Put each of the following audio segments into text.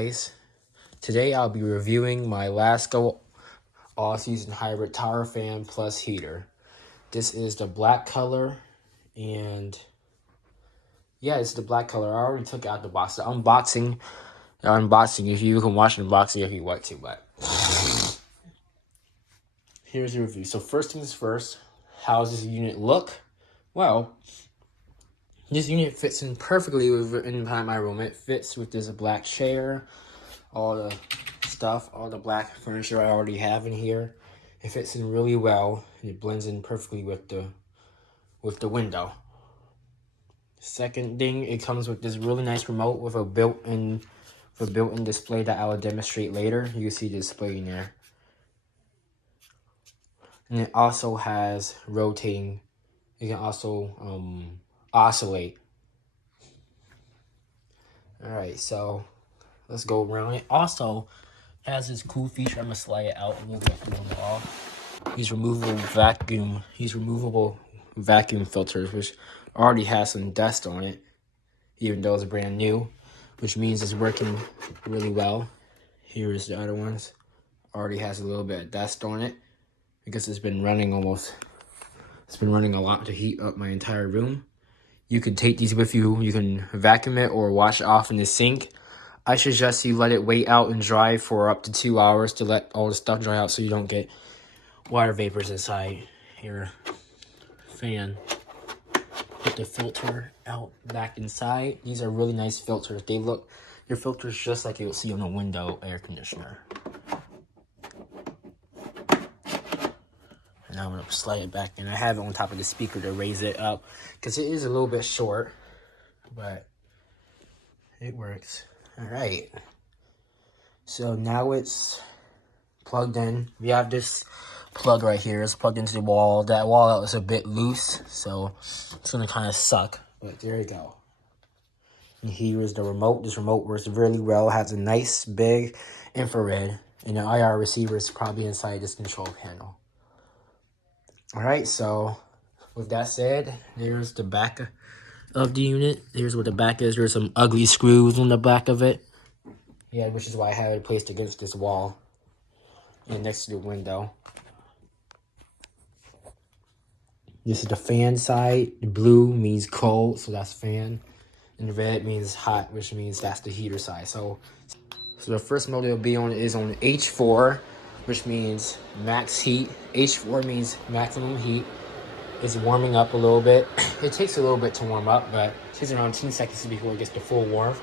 guys. Today I'll be reviewing my Lasko all-season hybrid tower fan plus heater. This is the black color, and yeah, it's the black color. I already took out the box. The unboxing, if you can watch the unboxing if you want to, but here's the review. So first things first, how does this unit look? Well, this unit fits in perfectly in my room. It fits with this black chair, all the stuff, all the black furniture I already have in here. It fits in really well. It blends in perfectly with the window. Second thing, it comes with this really nice remote with a built-in display that I will demonstrate later. You can see the display in there. And it also has rotating. It can also oscillate. Alright, so let's go around. It also has this cool feature. I'm gonna slide it out a little bit from the wall. These removable vacuum filters, which already has some dust on it, even though it's brand new, which means it's working really well. Here's the other ones. Already has a little bit of dust on it because it's been running a lot to heat up my entire room. You can take these with you. You can vacuum it or wash it off in the sink. I suggest you let it wait out and dry for up to 2 hours to let all the stuff dry out so you don't get water vapors inside your fan. Put the filter out back inside. These are really nice filters. Your filters just like you'll see on a window air conditioner. Now I'm gonna slide it back in. I have it on top of the speaker to raise it up because it is a little bit short, but it works. All right. So now it's plugged in. We have this plug right here. It's plugged into the wall. That wall is a bit loose, so it's gonna kind of suck. But there you go. And here is the remote. This remote works really well. It has a nice big infrared, and the IR receiver is probably inside this control panel. All right, so with that said, there's the back of the unit. Here's what the back is. There's some ugly screws on the back of it. Yeah, which is why I have it placed against this wall and next to the window. This is the fan side. The blue means cold, so that's fan. And the red means hot, which means that's the heater side. So the first mode it'll be on is on H4, which means max heat. H4 means maximum heat. It's warming up a little bit. It takes a little bit to warm up, but it takes around 10 seconds before it gets to full warmth.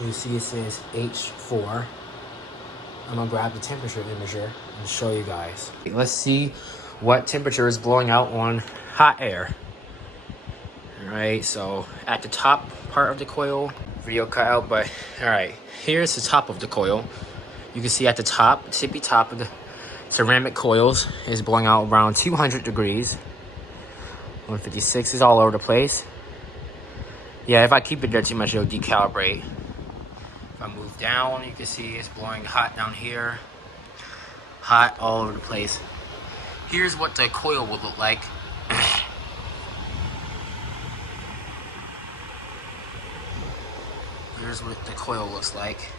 You see it says H4. I'm gonna grab the temperature imager and show you guys. Let's see what temperature is blowing out on hot air. Alright, so at the top part of the coil, video cut out, but alright, here's the top of the coil. You can see at the top, tippy top of the ceramic coils is blowing out around 200 degrees. 156 is all over the place. Yeah, if I keep it there too much, it'll decalibrate. If I move down, you can see it's blowing hot down here. Hot all over the place. Here's what the coil would look like. Here's what the coil looks like.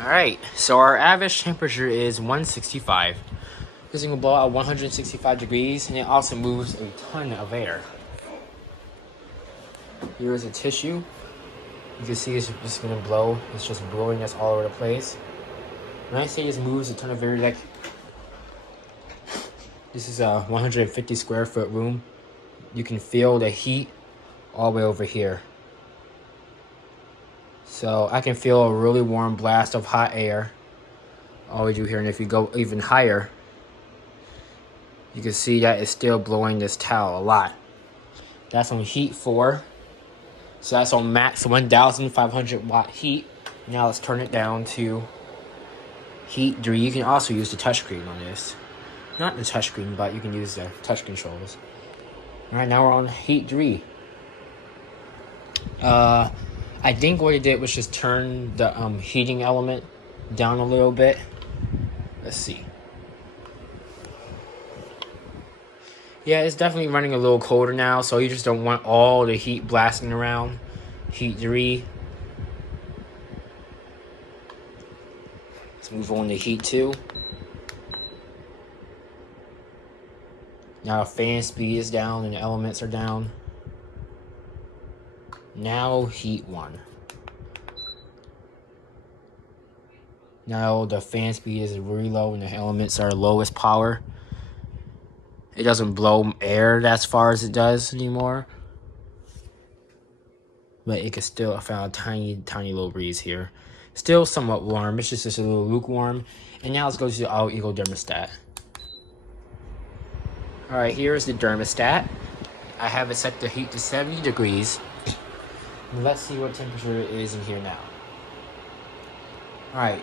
Alright, so our average temperature is 165. This thing will blow out 165 degrees, and it also moves a ton of air. Here is a tissue. You can see it's just gonna blow. It's just blowing us all over the place. When I say this moves a ton of air, like this is a 150 square foot room. You can feel the heat all the way over here. So I can feel a really warm blast of hot air all we do here. And if you go even higher, you can see that it's still blowing this towel a lot. That's on heat 4. So that's on max 1,500 watt heat. Now let's turn it down to heat 3. You can also use the touchscreen on this. Not the touchscreen, but you can use the touch controls. Alright, now we're on heat 3. I think what it did was just turn the heating element down a little bit. Let's see. Yeah, it's definitely running a little colder now, so you just don't want all the heat blasting around. Heat 3. Let's move on to heat 2. Now fan speed is down and the elements are down. Now heat 1. Now the fan speed is really low and the elements are lowest power. It doesn't blow air as far as it does anymore. But it can still, I found a tiny little breeze here. Still somewhat warm, it's just a little lukewarm. And now let's go to the All Eagle thermostat. Alright, here's the thermostat. I have it set the heat to 70 degrees. Let's see what temperature it is in here now. Alright,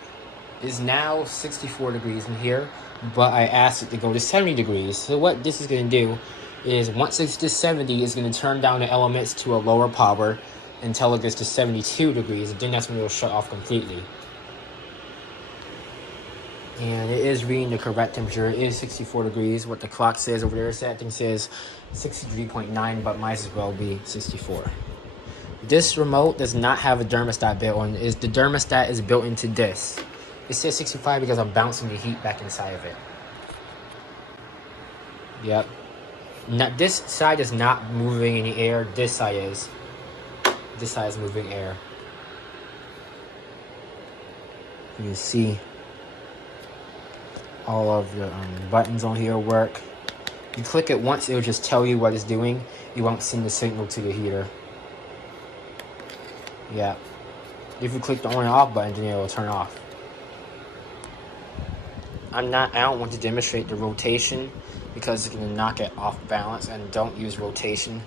it's now 64 degrees in here, but I asked it to go to 70 degrees. So what this is going to do is once it's to 70, it's going to turn down the elements to a lower power until it gets to 72 degrees, and then that's when it'll shut off completely. And it is reading the correct temperature. It is 64 degrees. What the clock says over there, I think says 63.9, but might as well be 64. This remote does not have a thermostat built on. The thermostat is built into this. It says 65 because I'm bouncing the heat back inside of it. Yep. Now, this side is not moving any air. This side is. This side is moving air. You can see all of your buttons on here work. You click it once, it'll just tell you what it's doing. You won't send the signal to the heater. Yeah. If you click the on and off button, then it'll turn off. I don't want to demonstrate the rotation because it's going to knock it off balance, and don't use rotation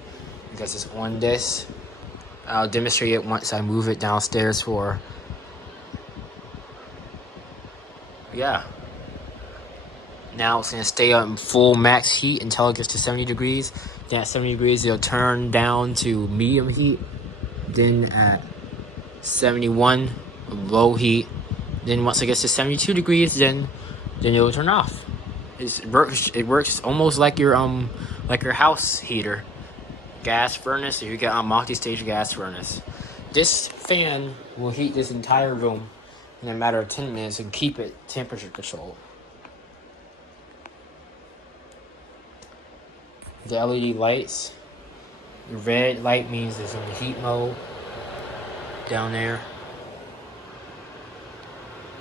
because it's on this. I'll demonstrate it once I move it downstairs for, yeah. Now it's going to stay on full max heat until it gets to 70 degrees. Then at 70 degrees, it'll turn down to medium heat. Then at 71, low heat. Then once it gets to 72 degrees, then it'll turn off. It works almost like your house heater, gas furnace. Or you get a multi-stage gas furnace. This fan will heat this entire room in a matter of 10 minutes and keep it temperature controlled. The LED lights. The red light means it's in the heat mode down there.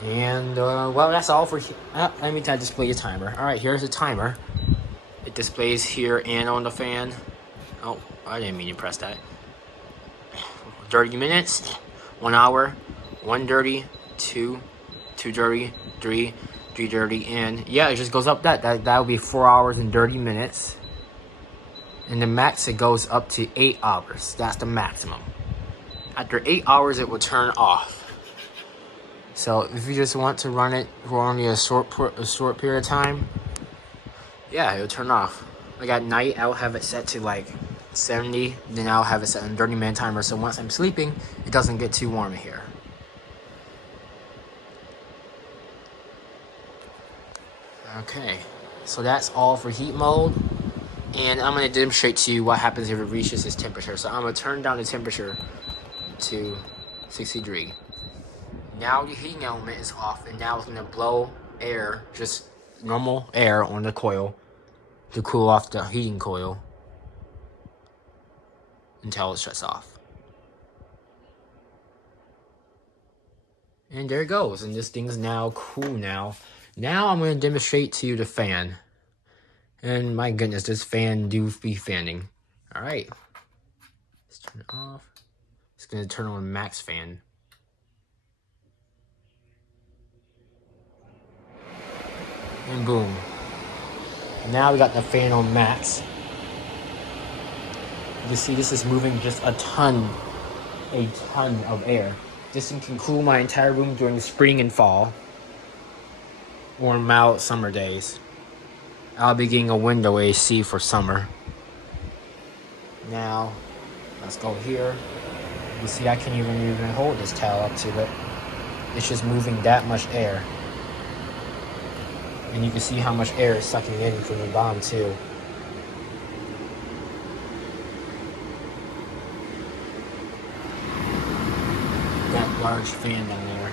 And, well, that's all for... let me display your timer. Alright, here's the timer. It displays here and on the fan. Oh, I didn't mean to press that. 30 minutes, 1 hour, 1 dirty, 2 dirty, 3 dirty, and yeah, it just goes up that would be 4 hours and 30 minutes. And the max, it goes up to 8 hours. That's the maximum. After 8 hours, it will turn off. So if you just want to run it for only a short period of time, yeah, it'll turn off. Like at night, I'll have it set to like 70, then I'll have it set on a 30-minute timer. So once I'm sleeping, it doesn't get too warm in here. Okay, so that's all for heat mode. And I'm going to demonstrate to you what happens if it reaches this temperature. So I'm going to turn down the temperature to 63. Now the heating element is off, and now it's going to blow air, just normal air on the coil to cool off the heating coil until it shuts off. And there it goes, and this thing's now cool now. Now I'm going to demonstrate to you the fan. And my goodness, this fan do be fanning. Alright. Let's turn it off. It's going to turn on max fan. And boom. Now we got the fan on max. You see this is moving just a ton of air. This thing can cool my entire room during the spring and fall. Or mild summer days. I'll be getting a window AC for summer. Now, let's go here. You see I can't even hold this towel up to it. It's just moving that much air. And you can see how much air is sucking in from the bottom too. large fan down there.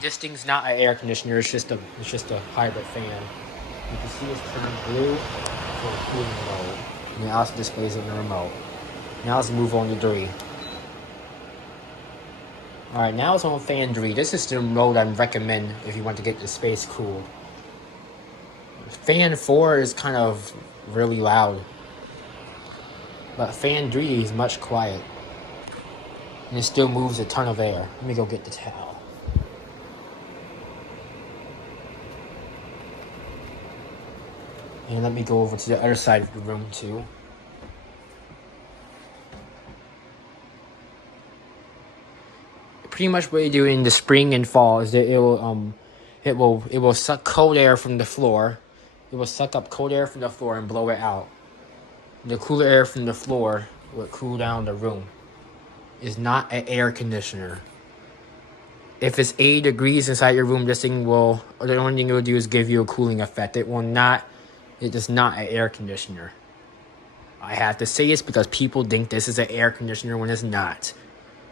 This thing's not an air conditioner, it's just a hybrid fan. You can see it's turned blue for cooling mode. And it also displays it in the remote. Now let's move on to 3. Alright, now it's on fan 3. This is the mode I recommend if you want to get the space cooled. Fan 4 is kind of really loud. But fan 3 is much quiet. And it still moves a ton of air. Let me go get the towel. And let me go over to the other side of the room too. Pretty much what you do in the spring and fall is that it will suck cold air from the floor. It will suck up cold air from the floor and blow it out. The cooler air from the floor will cool down the room. It's not an air conditioner. If it's 80 degrees inside your room, this thing will, the only thing it will do is give you a cooling effect. It is not an air conditioner. I have to say this because people think this is an air conditioner when it's not.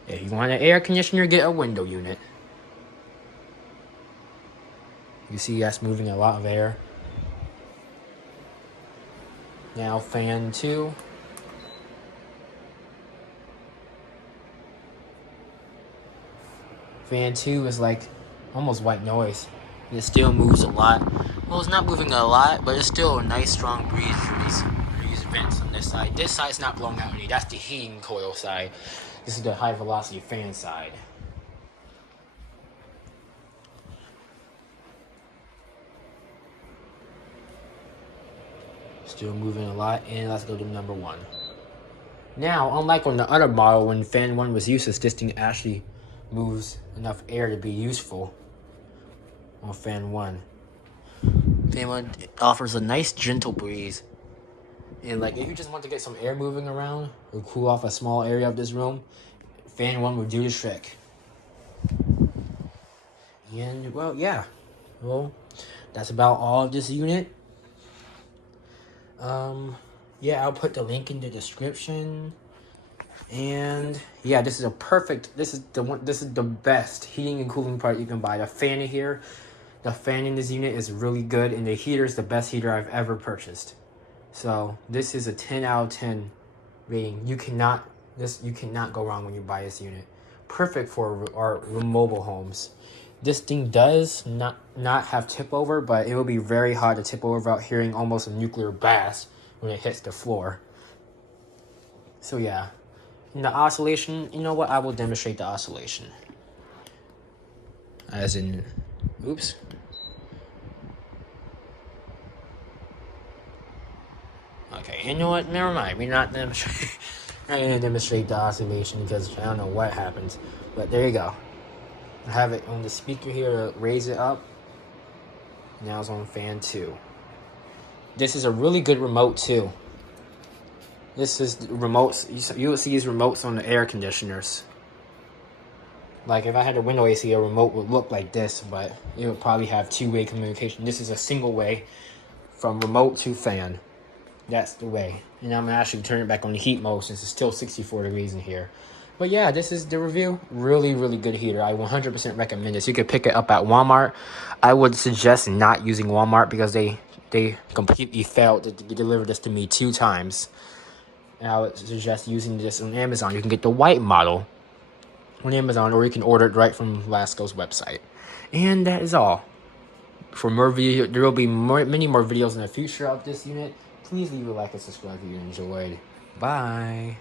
If you want an air conditioner, get a window unit. You see that's moving a lot of air. Now fan 2. Fan 2 is like almost white noise. It still moves a lot. Well, it's not moving a lot, but it's still a nice strong breeze for these vents on this side. This side's not blowing out any. That's the heating coil side. This is the high velocity fan side. Still moving a lot, and let's go to number 1. Now, unlike on the other model, when fan 1 was useless, this thing actually moves enough air to be useful on fan 1. Fan 1 offers a nice gentle breeze. And like if you just want to get some air moving around or cool off a small area of this room, fan 1 will do the trick. And well, yeah. Well, that's about all of this unit. Yeah, I'll put the link in the description. And yeah, this is the best heating and cooling part you can buy. The fan in here, the fan in this unit is really good, and the heater is the best heater I've ever purchased. So this is a 10 out of 10 rating. You cannot go wrong when you buy this unit. Perfect for our mobile homes. This thing does not have tip over, but it will be very hard to tip over without hearing almost a nuclear blast when it hits the floor. So yeah. And the oscillation, you know what? I will demonstrate the oscillation. As in, oops. Okay, you know what? Never mind. We're not going to demonstrate the oscillation because I don't know what happens. But there you go. I have it on the speaker here to raise it up. Now it's on fan 2. This is a really good remote too. This is the remotes. You will see these remotes on the air conditioners. Like if I had a window AC, a remote would look like this, but it would probably have two-way communication. This is a single way from remote to fan. That's the way. And I'm gonna actually turn it back on the heat mode since it's still 64 degrees in here. But yeah, this is the review. Really, really good heater. I 100% recommend this. You could pick it up at Walmart. I would suggest not using Walmart because they completely failed to deliver this to me 2 times. And I would suggest using this on Amazon. You can get the white model on Amazon, or you can order it right from Lasko's website. And that is all. For more video, there will be many more videos in the future of this unit. Please leave a like and subscribe if you enjoyed. Bye.